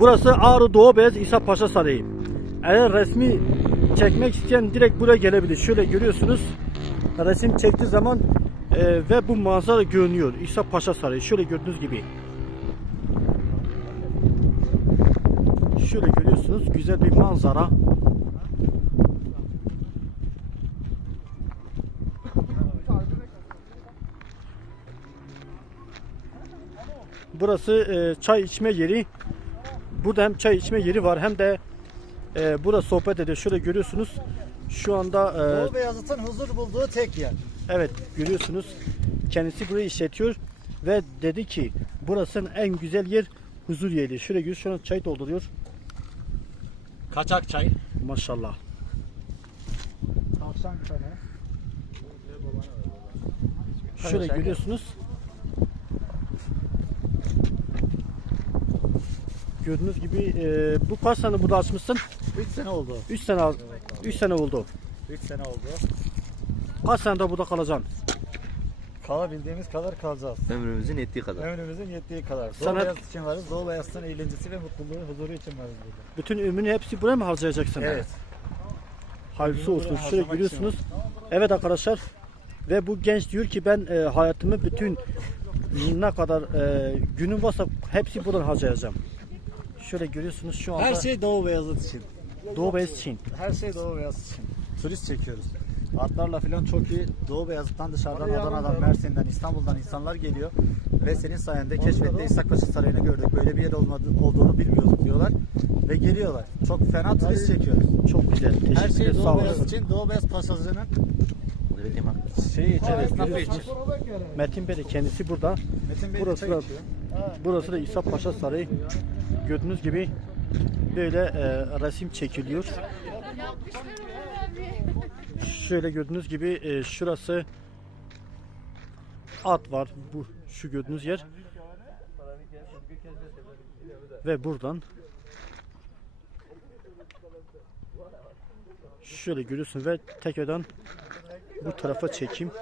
Burası Ağrı Doğu Beyaz İsa Paşa Sarayı. Eğer resmi çekmek isteyen direkt buraya gelebilir. Şöyle görüyorsunuz. Resim çektiği zaman e, ve bu manzara görünüyor. İsa Paşa Sarayı. Şöyle gördüğünüz gibi. Şöyle görüyorsunuz. Güzel bir manzara. Burası e, çay içme yeri. Burada hem çay içme yeri var hem de e, burada sohbet ediyor. Şöyle görüyorsunuz. Şu anda e, Doğu Beyazıt'ın huzur bulduğu tek yer. evet görüyorsunuz. Kendisi burayı işletiyor ve dedi ki burasının en güzel yer huzur yeri. Şöyle görüyorsunuz şu an çay dolduruyor. Kaçak çay. Maşallah. Tavşan. Şöyle Şöyle. görüyorsunuz. Gördüğünüz gibi e, bu kaç sene burada açmışsın? 3 sene oldu. 3 sene 3 sene oldu. 3 sene oldu. Kaç sene de burada kalacaksın? Kalabildiğimiz kadar kalacağız. Ömrümüzün yettiği kadar. Ömrümüzün yettiği kadar. Doğu hep- Beyazıt için varız. Doğu Beyazıt'ın eğlencesi ve mutluluğu, huzuru için varız burada. Bütün ömrünü hepsi buraya mı harcayacaksın? Evet. Hayırlısı olsun. buraya Şöyle harcamak. Evet arkadaşlar. Ve bu genç diyor ki ben e, hayatımı bütün ne kadar e, günüm varsa hepsi buradan harcayacağım. Şöyle görüyorsunuz şu anda Her şey Doğu Beyazıt için. Doğu Beyaz için. Her şey Doğu Beyazıt için. Turist çekiyoruz. Atlarla falan çok iyi. Doğu Beyazıt'tan dışarıdan Adana'dan, Mersin'den, İstanbul'dan insanlar geliyor. Ve senin sayende keşfette İshakpaşa Sarayı'nı gördük. Böyle bir yer olmadı, olduğunu bilmiyorduk diyorlar. Ve geliyorlar. Çok fena turist çekiyoruz. Çok güzel. Teşekkür Her şey ederim. Sağ Doğu olun. Beyazıt için. Doğu Beyaz Pasajı'nın İçin, Evet, esnafı için. Metin Bey de kendisi burada. Metin Bey Burası da-. Burası da İsa Paşa Sarayı. Gördüğünüz gibi böyle e, resim çekiliyor. Şöyle gördüğünüz gibi e, şurası at var. Bu şu gördüğünüz yer. Ve buradan şöyle görüyorsun ve tekrardan bu tarafa çekeyim.